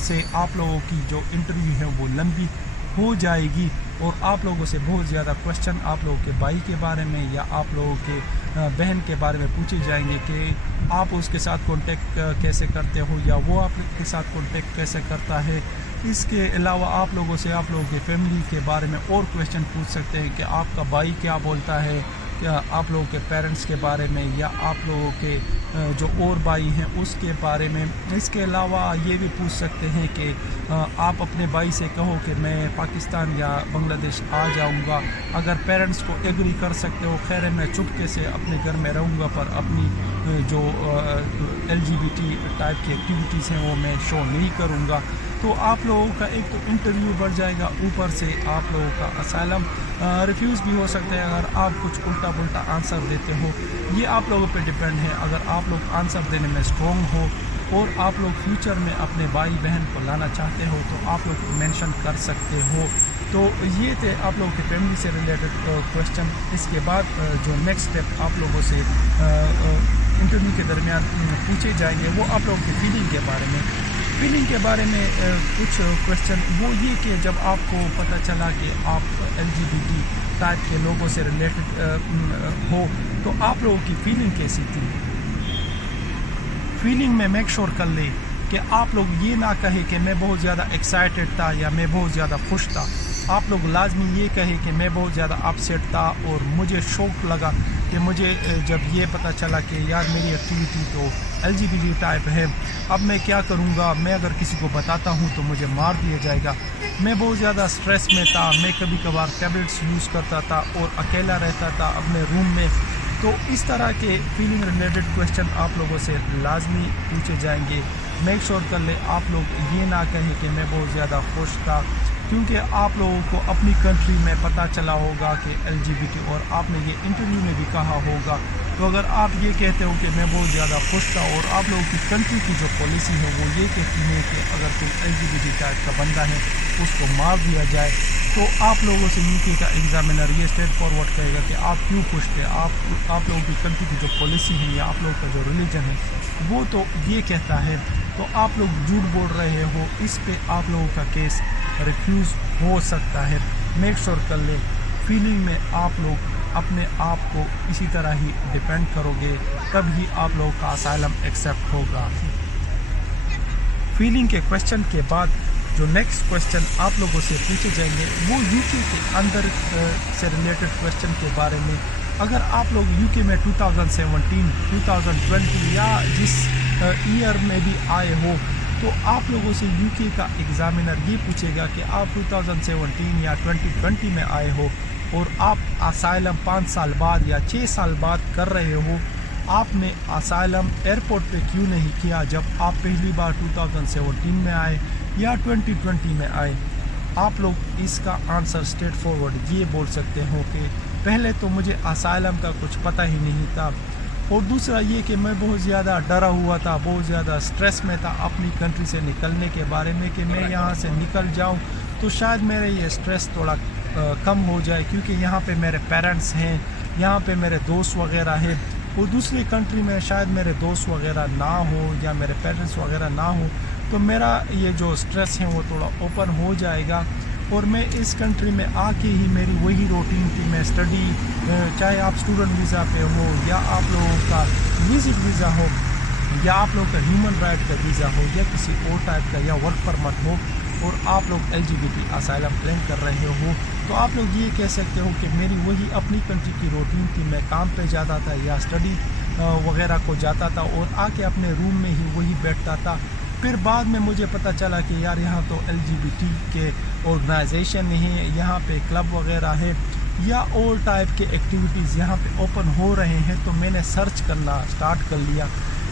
से आप लोगों की जो इंटरव्यू है वो लंबी हो जाएगी और आप लोगों से बहुत ज़्यादा क्वेश्चन आप लोगों के भाई के बारे में या आप लोगों के बहन के बारे में पूछे जाएंगे कि आप उसके साथ कांटेक्ट कैसे करते हो या वो आपके साथ कांटेक्ट कैसे करता है। इसके अलावा आप लोगों से आप लोगों के फैमिली के बारे में और क्वेश्चन पूछ सकते हैं कि आपका भाई क्या बोलता है, या आप लोगों के पेरेंट्स के बारे में या आप लोगों के जो और भाई हैं उसके बारे में। इसके अलावा ये भी पूछ सकते हैं कि आप अपने भाई से कहो कि मैं पाकिस्तान या बांग्लादेश आ जाऊंगा, अगर पेरेंट्स को एग्री कर सकते हो खैर है मैं चुपके से अपने घर में रहूंगा, पर अपनी जो LGBT टाइप की एक्टिविटीज़ हैं वो मैं शो नहीं करूंगा। तो आप लोगों का एक तो इंटरव्यू बढ़ जाएगा, ऊपर से आप लोगों का असाइलम रिफ्यूज़ भी हो सकता है अगर आप कुछ उल्टा पुल्टा आंसर देते हो। ये आप लोगों पे डिपेंड है। अगर आप लोग आंसर देने में स्ट्रॉन्ग हो اور آپ لوگ فیوچر میں اپنے بھائی بہن کو لانا چاہتے ہو تو آپ لوگ مینشن کر سکتے ہو. تو یہ تھے آپ لوگوں کے فیملی سے ریلیٹڈ کویشچن. اس کے بعد جو نیکسٹ اسٹیپ آپ لوگوں سے انٹرویو کے درمیان پوچھے جائیں گے وہ آپ لوگوں کی فیلنگ کے بارے میں. فیلنگ کے بارے میں کچھ کویشچن وہ یہ کہ جب آپ کو پتہ چلا کہ آپ LGBT ٹائپ کے لوگوں سے ریلیٹڈ ہو تو آپ لوگوں کی فیلنگ کیسی تھی. فیلنگ میں میک شور کر لے کہ آپ لوگ یہ نہ کہے کہ میں بہت زیادہ ایکسائٹیڈ تھا یا میں بہت زیادہ خوش تھا. آپ لوگ لازمی یہ کہے کہ میں بہت زیادہ اپسیٹ تھا اور مجھے شوق لگا کہ مجھے جب یہ پتہ چلا کہ یار میری ایکٹیویٹی تو LGBT ٹائپ ہے, اب میں کیا کروں گا, میں اگر کسی کو بتاتا ہوں تو مجھے مار دیا جائے گا. میں بہت زیادہ سٹریس میں تھا, میں کبھی کبھار ٹیبلٹس یوز کرتا تھا اور اکیلا رہتا تھا اپنے روم میں. تو اس طرح کے فیلنگ ریلیٹڈ کویشچن آپ لوگوں سے لازمی پوچھے جائیں گے. میک شور کر لے آپ لوگ یہ نہ کہیں کہ میں بہت زیادہ خوش تھا, کیونکہ آپ لوگوں کو اپنی کنٹری میں پتہ چلا ہوگا کہ LGBT اور آپ نے یہ انٹرویو میں بھی کہا ہوگا. تو اگر آپ یہ کہتے ہو کہ میں بہت زیادہ خوش تھا اور آپ لوگوں کی کنٹری کی جو پالیسی ہے وہ یہ کہتی ہے کہ اگر کوئی LGBT ٹائپ کا بندہ ہے اس کو مار دیا جائے, تو آپ لوگوں سے UK کا ایگزامینر یہ اسٹریٹ فارورڈ کہے گا کہ آپ کیوں خوش تھے. آپ لوگوں کی کنٹری کی جو پالیسی ہے یا آپ لوگوں کا جو ریلیجن ہے وہ تو یہ کہتا ہے, تو آپ لوگ جھوٹ بول رہے ہو. اس پہ آپ لوگوں کا کیس ریفیوز ہو سکتا ہے. میک شور کر لیں فیلنگ میں آپ لوگ اپنے آپ کو اسی طرح ہی ڈیپینڈ کرو گے, تب ہی آپ لوگوں کا اسائلم ایکسیپٹ ہوگا. فیلنگ کے کویشچن کے بعد جو نیکسٹ کویشچن آپ لوگوں سے پوچھے جائیں گے وہ UK کے اندر سے ریلیٹڈ کویشچن کے بارے میں. اگر آپ لوگ UK میں 2017, 2020 یا جس ایئر میں بھی آئے ہو تو آپ لوگوں سے UK کا ایگزامینر یہ پوچھے گا کہ آپ 2017 یا 2020 میں آئے ہو اور آپ اسائلم 5 سال بعد یا 6 سال بعد کر رہے ہو, آپ نے اسائلم ایئرپورٹ پہ کیوں نہیں کیا جب آپ پہلی بار 2017 میں آئے یا 2020 میں آئے. آپ لوگ اس کا آنسر اسٹریٹ فارورڈ یہ بول سکتے ہو کہ پہلے تو مجھے اسائلم کا کچھ پتہ ہی نہیں تھا, اور دوسرا یہ کہ میں بہت زیادہ ڈرا ہوا تھا, بہت زیادہ سٹریس میں تھا اپنی کنٹری سے نکلنے کے بارے میں کہ میں یہاں سے نکل جاؤں تو شاید میرے یہ سٹریس تھوڑا کم ہو جائے, کیونکہ یہاں پہ میرے پیرنٹس ہیں, یہاں پہ میرے دوست وغیرہ ہیں, اور دوسری کنٹری میں شاید میرے دوست وغیرہ نہ ہو یا میرے پیرنٹس وغیرہ نہ ہو, تو میرا یہ جو سٹریس ہے وہ تھوڑا اوپن ہو جائے گا. اور میں اس کنٹری میں آ کے ہی میری وہی روٹین تھی, میں اسٹڈی, چاہے آپ اسٹوڈنٹ ویزا پہ ہو یا آپ لوگوں کا وزٹ ویزا ہو یا آپ لوگوں کا ہیومن رائٹ کا ویزا ہو یا کسی اور ٹائپ کا یا ورک پرمٹ ہو, اور آپ لوگ LGBT اسائلم کلیم کر رہے ہو, تو آپ لوگ یہ کہہ سکتے ہو کہ میری وہی اپنی کنٹری کی روٹین تھی. میں کام پہ جاتا تھا یا اسٹڈی وغیرہ کو جاتا تھا اور آ کے اپنے روم میں ہی وہی بیٹھتا تھا. پھر بعد میں مجھے پتہ چلا کہ یار یہاں تو LGBT کے آرگنائزیشن ہیں, یہاں پہ کلب وغیرہ ہے یا اور ٹائپ کے ایکٹیویٹیز یہاں پہ اوپن ہو رہے ہیں, تو میں نے سرچ کرنا سٹارٹ کر لیا.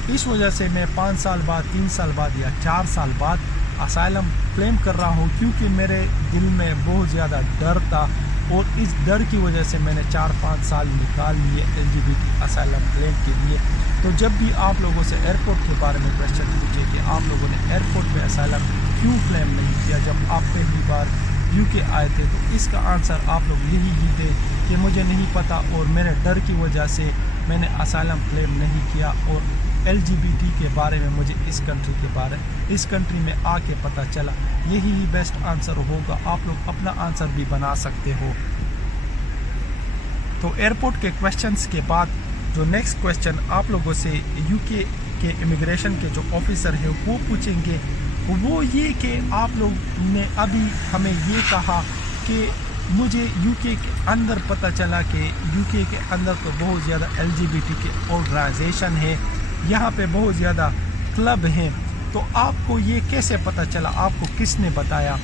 اس وجہ سے میں 5 سال بعد, 3 سال بعد یا 4 سال بعد اسائلم کلیم کر رہا ہوں, کیونکہ میرے دل میں بہت زیادہ ڈر تھا, اور اس ڈر کی وجہ سے میں نے 4-5 سال نکال لیے LGBT اسائلم کلیم کے لیے. تو جب بھی آپ لوگوں سے ایئرپورٹ کے بارے میں کویشچن پوچھے کہ آپ لوگوں نے ایئرپورٹ پہ اسائلم کیوں کلیم نہیں کیا جب آپ پہلی بار UK آئے تھے, تو اس کا آنسر آپ لوگ یہی ہی دے کہ مجھے نہیں پتہ اور میرے ڈر کی وجہ سے میں نے اسائلم کلیم نہیں کیا, اور LGBT کے بارے میں مجھے اس کنٹری میں آ کے پتہ چلا. یہی ہی بیسٹ آنسر ہوگا, آپ لوگ اپنا آنسر بھی بنا سکتے ہو. تو ایئرپورٹ کے کویشچنس کے بعد جو نیکسٹ کویشچن آپ لوگوں سے UK کے امیگریشن کے جو آفیسر ہیں وہ پوچھیں گے, وہ یہ کہ آپ لوگ نے ابھی ہمیں یہ کہا کہ مجھے UK کے اندر پتہ چلا کہ UK کے اندر تو بہت زیادہ LGBT کے آرگنائزیشن ہے, یہاں پہ بہت زیادہ کلب ہیں, تو آپ کو یہ کیسے پتہ چلا, آپ کو کس نے بتایا.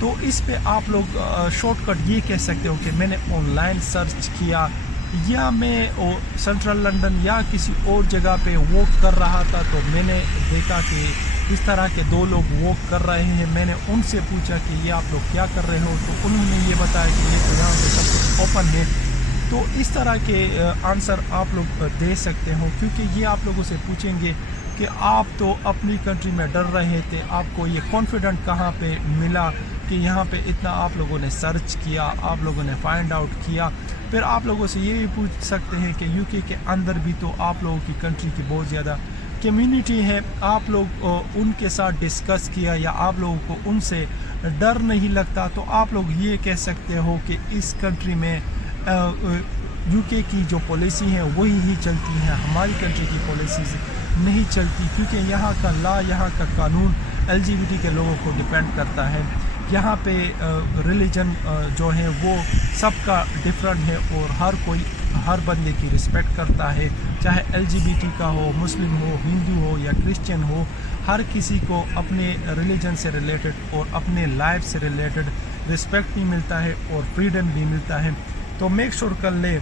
تو اس پہ آپ لوگ شارٹ کٹ یہ کہہ سکتے ہو کہ میں نے آن لائن سرچ کیا, یا میں سینٹرل لنڈن یا کسی اور جگہ پہ واک کر رہا تھا, تو میں نے دیکھا کہ اس طرح کے 2 لوگ واک کر رہے ہیں. میں نے ان سے پوچھا کہ یہ آپ لوگ کیا کر رہے ہو, تو انہوں نے یہ بتایا کہ یہ تو یہاں پہ سب کچھ اوپن ہے. تو اس طرح کے آنسر آپ لوگ دے سکتے ہو, کیونکہ یہ آپ لوگوں سے پوچھیں گے کہ آپ تو اپنی کنٹری میں ڈر رہے تھے، آپ کو یہ کانفیڈنٹ کہاں پہ ملا کہ یہاں پہ اتنا آپ لوگوں نے سرچ کیا، آپ لوگوں نے فائنڈ آؤٹ کیا؟ پھر آپ لوگوں سے یہ بھی پوچھ سکتے ہیں کہ یو کے اندر بھی تو آپ لوگوں کی کنٹری کی بہت زیادہ کمیونٹی ہے، آپ لوگ ان کے ساتھ ڈسکس کیا یا آپ لوگوں کو ان سے ڈر نہیں لگتا؟ تو آپ لوگ یہ کہہ سکتے ہو کہ اس کنٹری میں یو کے کی جو پالیسی ہیں وہی ہی چلتی ہیں، ہماری کنٹری کی پالیسیز نہیں چلتی، کیونکہ یہاں کا لا، یہاں کا قانون LGBT کے لوگوں کو ڈیپینڈ کرتا ہے۔ یہاں پہ ریلیجن جو ہے وہ سب کا ڈفرینٹ ہے اور ہر بندے کی رسپیکٹ کرتا ہے، چاہے LGBT کا ہو، مسلم ہو، ہندو ہو یا کرسچن ہو، ہر کسی کو اپنے ریلیجن سے ریلیٹڈ اور اپنے لائف سے ریلیٹڈ رسپیکٹ بھی ملتا ہے اور فریڈم بھی ملتا ہے۔ تو میک شور کر لے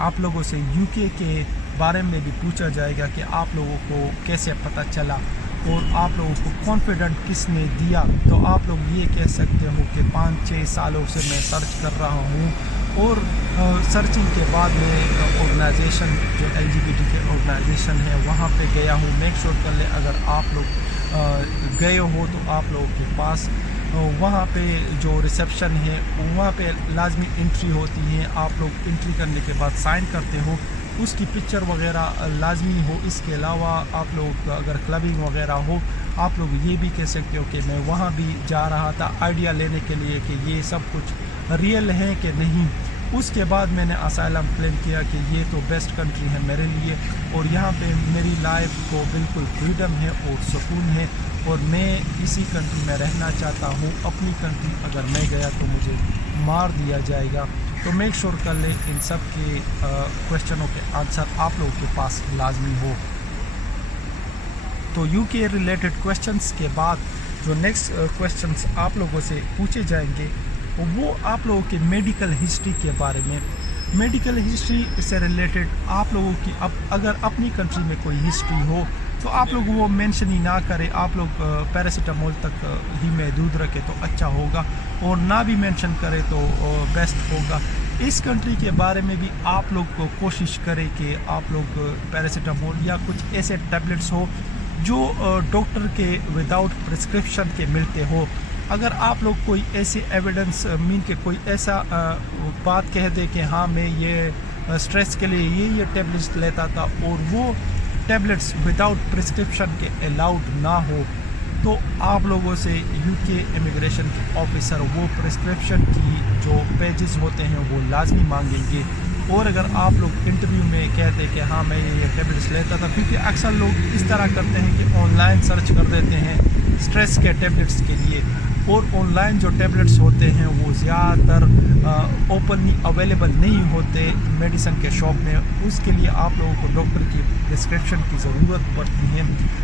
آپ لوگوں سے یو کے بارے میں بھی پوچھا جائے گا کہ آپ لوگوں کو کیسے پتہ چلا اور آپ لوگوں کو کانفیڈنٹ کس نے دیا؟ تو آپ لوگ یہ کہہ سکتے ہو کہ 5-6 سالوں سے میں سرچ کر رہا ہوں اور سرچنگ کے بعد میں آرگنائزیشن جو LGBT کے آرگنائزیشن ہے وہاں پہ گیا ہوں۔ میک شور کر لے اگر آپ لوگ گئے ہو تو آپ لوگوں کے پاس وہاں پہ جو ریسیپشن ہے وہاں پہ لازمی انٹری ہوتی ہے، آپ لوگ انٹری کرنے کے بعد سائن کرتے ہو، اس کی پکچر وغیرہ لازمی ہو۔ اس کے علاوہ آپ لوگ اگر کلبنگ وغیرہ ہو، آپ لوگ یہ بھی کہہ سکتے ہو کہ میں وہاں بھی جا رہا تھا آئیڈیا لینے کے لیے کہ یہ سب کچھ ریئل ہے کہ نہیں۔ اس کے بعد میں نے اسائلم کلیم کیا کہ یہ تو بیسٹ کنٹری ہے میرے لیے اور یہاں پہ میری لائف کو بالکل فریڈم ہے اور سکون ہے اور میں اسی کنٹری میں رہنا چاہتا ہوں۔ اپنی کنٹری اگر میں گیا تو مجھے مار دیا جائے گا۔ تو میک شور کر لیں ان سب کے کوشچنوں کے آنسر آپ لوگوں کے پاس لازمی ہو۔ تو یو کے ریلیٹڈ کوشچنس کے بعد جو نیکسٹ کوشچنس آپ لوگوں سے پوچھے جائیں گے وہ آپ لوگوں کے میڈیکل ہسٹری کے بارے میں۔ میڈیکل ہسٹری سے ریلیٹڈ آپ لوگوں کی اگر اپنی کنٹری میں کوئی ہسٹری ہو تو آپ لوگ وہ مینشن ہی نہ کریں، آپ لوگ پیراسیٹامول تک ہی محدود رکھے تو اچھا ہوگا اور نہ بھی مینشن کرے تو بیسٹ ہوگا۔ اس کنٹری کے بارے میں بھی آپ لوگ کو کوشش کریں کہ آپ لوگ پیراسیٹامول یا کچھ ایسے ٹیبلٹس ہو جو ڈاکٹر کے وداؤٹ پرسکرپشن کے ملتے ہو۔ اگر آپ لوگ کوئی ایسی ایویڈنس کہ کوئی ایسا بات کہہ دے کہ ہاں میں یہ اسٹریس کے لیے یہ ٹیبلٹس لیتا تھا اور وہ ٹیبلٹس وداؤٹ پرسکرپشن کے الاؤڈ نہ ہو تو آپ لوگوں سے یو کے امیگریشن کے آفیسر وہ پرسکرپشن کی جو پیجز ہوتے ہیں وہ لازمی مانگیں گے۔ اور اگر آپ لوگ انٹرویو میں کہتے کہ ہاں میں یہ ٹیبلٹس لیتا تھا، کیونکہ اکثر لوگ اس طرح کرتے ہیں کہ آن لائن سرچ کر دیتے ہیں اسٹریس کے ٹیبلٹس کے لیے، اور آن لائن جو ٹیبلٹس ہوتے ہیں وہ زیادہ تر اوپنلی اویلیبل نہیں ہوتے میڈیسن کے شاپ میں، اس کے لیے آپ لوگوں کو ڈاکٹر کی پرسکرپشن کی ضرورت پڑتی ہے،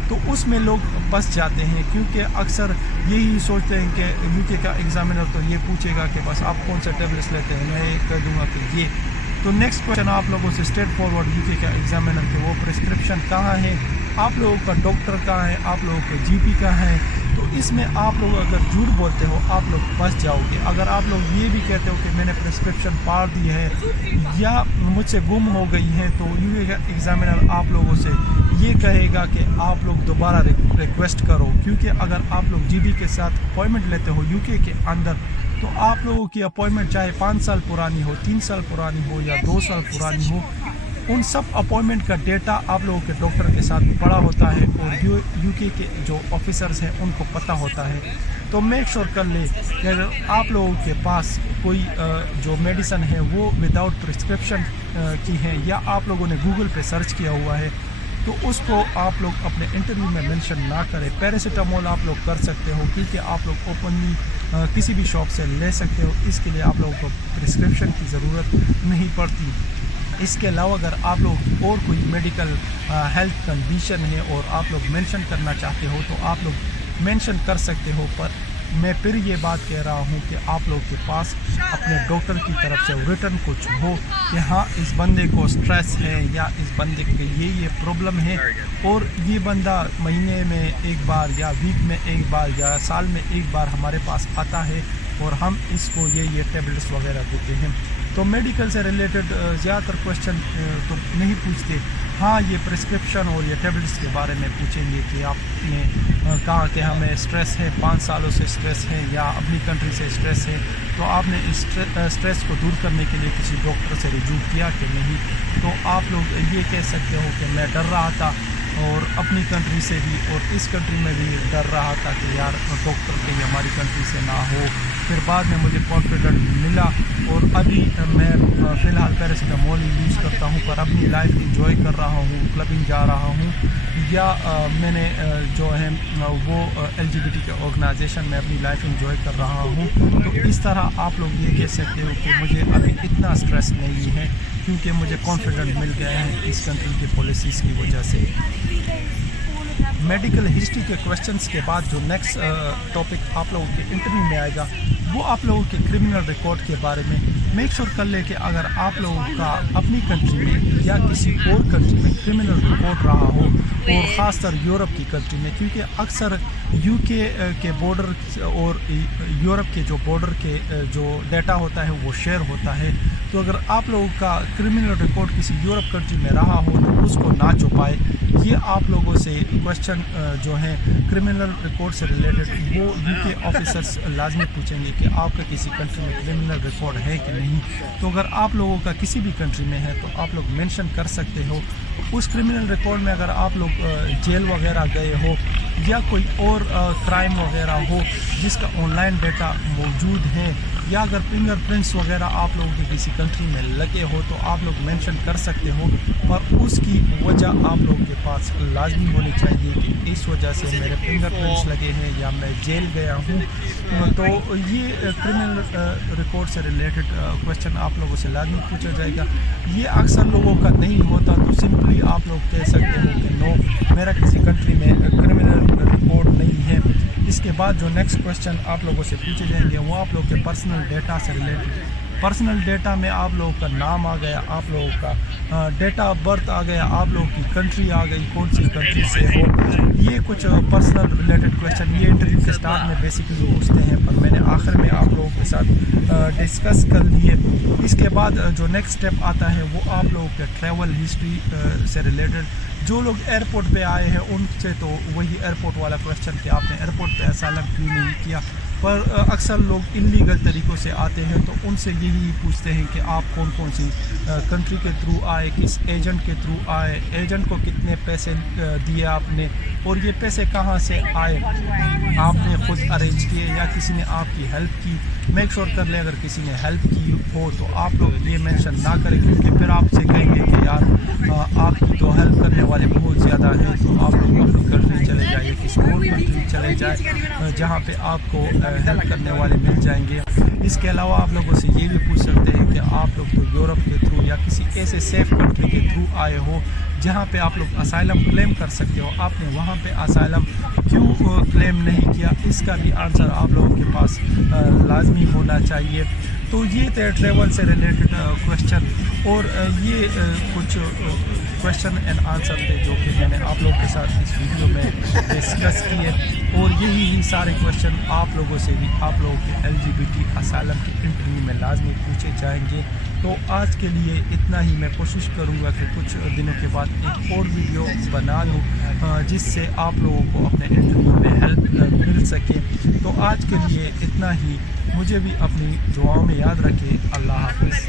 تو اس میں لوگ پھنس جاتے ہیں کیونکہ اکثر یہی سوچتے ہیں کہ یو کے کا ایگزامینر تو یہ پوچھے گا کہ بس آپ کون سے ٹیبلٹس لیتے ہیں، میں کہہ دوں گا کہ یہ۔ تو نیکسٹ کوشچن آپ لوگوں سے اسٹریٹ فارورڈ یو کے کا ایگزامینر کہ وہ پرسکرپشن کہاں ہے، آپ لوگوں کا ڈاکٹر کہاں ہے، آپ لوگوں کا جی پی کہاں ہے۔ تو اس میں آپ لوگ اگر جھوٹ بولتے ہو آپ لوگ پھنس جاؤ گے۔ اگر آپ لوگ یہ بھی کہتے ہو کہ میں نے پرسکرپشن پاڑ دی ہے یا مجھ سے گم ہو گئی ہے تو یو کے کا ایگزامینر آپ لوگوں سے یہ کہے گا کہ آپ لوگ دوبارہ ریکویسٹ کرو، کیونکہ اگر آپ لوگ جی ڈی کے ساتھ اپوائنٹمنٹ لیتے ہو یو کے اندر تو آپ لوگوں کی اپوائنٹمنٹ چاہے 5 سال پرانی ہو، 3 سال پرانی ہو یا 2 سال پرانی ہو، ان سب اپوائنٹمنٹ کا ڈیٹا آپ لوگوں کے ڈاکٹر کے ساتھ پڑا ہوتا ہے اور یو کے جو آفیسرز ہیں ان کو پتہ ہوتا ہے۔ تو میک شور کر لے کہ اگر آپ لوگوں کے پاس کوئی جو میڈیسن ہے وہ وداؤٹ پرسکرپشن کی ہے یا آپ لوگوں نے گوگل پہ سرچ کیا ہوا ہے تو اس کو آپ لوگ اپنے انٹرویو میں مینشن نہ کریں۔ پیراسیٹامول آپ لوگ کر سکتے ہو کیونکہ آپ لوگ اوپنلی کسی بھی شاپ سے لے سکتے ہو، اس کے لیے آپ لوگوں کو پرسکرپشن کی ضرورت نہیں پڑتی۔ اس کے علاوہ اگر آپ لوگ کی اور کوئی میڈیکل ہیلتھ کنڈیشن ہے اور آپ لوگ مینشن کرنا چاہتے ہو تو آپ لوگ مینشن کر سکتے ہو، پر میں پھر یہ بات کہہ رہا ہوں کہ آپ لوگ کے پاس اپنے ڈاکٹر کی طرف سے ریٹن کچھ ہو کہ ہاں اس بندے کو سٹریس ہے یا اس بندے کے یہ پرابلم ہے اور یہ بندہ مہینے میں ایک بار یا ویک میں ایک بار یا سال میں ایک بار ہمارے پاس آتا ہے اور ہم اس کو یہ ٹیبلٹس وغیرہ دیتے ہیں۔ تو میڈیکل سے ریلیٹڈ زیادہ تر کوشچن تو نہیں پوچھتے. ہاں یہ پرسکرپشن اور یہ ٹیبلٹس کے بارے میں پوچھیں گے کہ آپ نے کہا کہ ہمیں اسٹریس ہے 5 سالوں سے اسٹریس ہے یا اپنی کنٹری سے اسٹریس ہے, تو آپ نے اس اسٹریس کو دور کرنے کے لیے کسی ڈاکٹر سے رجوع کیا کہ نہیں. تو آپ لوگ یہ کہہ سکتے ہو کہ میں ڈر رہا تھا اور اپنی کنٹری سے بھی اور اس کنٹری میں بھی ڈر رہا تھا کہ یار ڈاکٹر کہیں ہماری کنٹری سے نہ ہو. پھر بعد میں مجھے کانفیڈنٹ ملا اور ابھی میں فی الحال پیراسیٹامول یوز کرتا ہوں, پر اپنی لائف انجوائے کر رہا ہوں, کلبنگ جا رہا ہوں, یا میں نے جو ہے وہ LGBT کے آرگنائزیشن میں اپنی لائف انجوائے کر رہا ہوں. تو اس طرح آپ لوگ یہ کہہ سکتے ہو کہ مجھے ابھی اتنا اسٹریس نہیں ہے کیونکہ مجھے کانفیڈنٹ مل گیا ہے اس کنٹری کے پالیسیز کی وجہ سے. میڈیکل ہسٹری کے کوشچنس کے بعد جو نیکسٹ ٹاپک آپ لوگوں کے انٹرویو میں آئے گا وہ آپ لوگوں کے کرمنل ریکارڈ کے بارے میں. میک شور کر لیں کہ اگر آپ لوگوں کا اپنی کنٹری میں یا کسی اور کنٹری میں کرمنل ریکارڈ رہا ہو, اور خاص طر یورپ کی کنٹری میں, کیونکہ اکثر یو کے بارڈر اور یورپ کے جو بارڈر کے جو ڈیٹا ہوتا ہے وہ شیئر ہوتا ہے. تو اگر آپ لوگوں کا کرمنل ریکارڈ کسی یورپ کنٹری میں رہا ہو تو اس کو نہ چھپائے. یہ آپ لوگوں سے کوشچن جو ہیں کرمنل ریکارڈ سے ریلیٹڈ وہ یو کے آفیسرس لازمی پوچھیں گے کہ آپ کا کسی کنٹری میں کرمنل ریکارڈ ہے کہ نہیں. تو اگر آپ لوگوں کا کسی بھی کنٹری میں ہے تو آپ لوگ مینشن کر سکتے ہو. اس کرمنل ریکارڈ میں اگر آپ لوگ جیل وغیرہ گئے ہو یا کوئی اور کرائم وغیرہ ہو جس کا آن لائن ڈیٹا موجود ہے, یا اگر فنگر پرنٹس وغیرہ آپ لوگوں کی کسی کنٹری میں لگے ہو تو آپ لوگ مینشن کر سکتے ہو, پر اس کی وجہ آپ لوگوں کے پاس لازمی ہونی چاہیے کہ اس وجہ سے میرے فنگر پرنٹس لگے ہیں یا میں جیل گیا ہوں. تو یہ کرمنل ریکارڈ سے ریلیٹڈ کوشچن آپ لوگوں سے لازمی پوچھا جائے گا. یہ اکثر لوگوں کا نہیں ہوتا, تو سمپلی آپ لوگ کہہ سکتے ہو کہ نو میرا کسی کنٹری میں کرمنل ریکارڈ نہیں ہے. اس کے بعد جو نیکسٹ کوشچن آپ لوگوں سے پوچھے جائیں گے وہ آپ لوگوں کے پرسنل ڈیٹا سے ریلیٹڈ. پرسنل ڈیٹا میں آپ لوگوں کا نام آ گیا, آپ لوگوں کا ڈیٹ آف برتھ آ گیا, آپ لوگوں کی کنٹری آ گئی, کون سی کنٹری سے ہو. یہ کچھ پرسنل ریلیٹڈ کویشچن یہ انٹرویو کے سٹارٹ میں بیسیکلی پوچھتے ہیں, پر میں نے آخر میں آپ لوگوں کے ساتھ ڈسکس کر لیے. اس کے بعد جو نیکسٹ اسٹیپ آتا ہے وہ آپ لوگوں کے ٹریول ہسٹری سے ریلیٹڈ. جو لوگ ایئرپورٹ پہ آئے ہیں ان سے تو وہی ایئرپورٹ والا کویشچن کہ آپ نے ایئرپورٹ پہ اسائلم کیوں نہیں کیا, پر اکثر لوگ انلیگل طریقوں سے آتے ہیں تو ان سے یہی پوچھتے ہیں کہ آپ کون کون سی کنٹری کے تھرو آئے, کس ایجنٹ کے تھرو آئے, ایجنٹ کو کتنے پیسے دیے آپ نے, اور یہ پیسے کہاں سے آئے, آپ نے خود ارینج کیے یا کسی نے آپ کی ہیلپ کی. میک شور کر لیں اگر کسی نے ہیلپ کی ہو تو آپ لوگ یہ مینشن نہ کریں, کیونکہ پھر آپ سے کہیں گے کہ یار آپ کی تو ہیلپ کرنے والے بہت زیادہ ہیں, تو آپ لوگ اپنی کنٹری چلے جائیں, کسی اور کنٹری چلے جائیں جہاں پہ آپ کو ہیلپ کرنے والے مل جائیں گے. اس کے علاوہ آپ لوگوں سے یہ بھی پوچھ سکتے ہیں کہ آپ لوگ تو یورپ کے تھرو یا کسی ایسے سیف کنٹری کے تھرو آئے ہو جہاں پہ آپ لوگ اسائلم کلیم کر سکتے ہو, آپ نے وہاں پہ اسائلم کیوں کلیم نہیں کیا, اس کا بھی آنسر آپ لوگوں کے پاس لازمی ہونا چاہیے. تو یہ تھے ٹریول سے ریلیٹڈ کویشچن, اور یہ کچھ کویشچن اینڈ آنسر تھے جو کہ میں نے آپ لوگوں کے ساتھ اس ویڈیو میں ڈسکس کیے, اور یہی سارے کویشچن آپ لوگوں سے بھی آپ لوگوں کے LGBT اسائلم کے انٹرویو میں لازمی پوچھے جائیں گے. تو آج کے لیے اتنا ہی. میں کوشش کروں گا کہ کچھ دنوں کے بعد ایک اور ویڈیو بنا لوں جس سے آپ لوگوں کو اپنے انٹرویو میں ہیلپ مل سکے. تو آج کے لیے اتنا ہی. مجھے بھی اپنی دعاؤں میں یاد رکھیں. اللہ حافظ.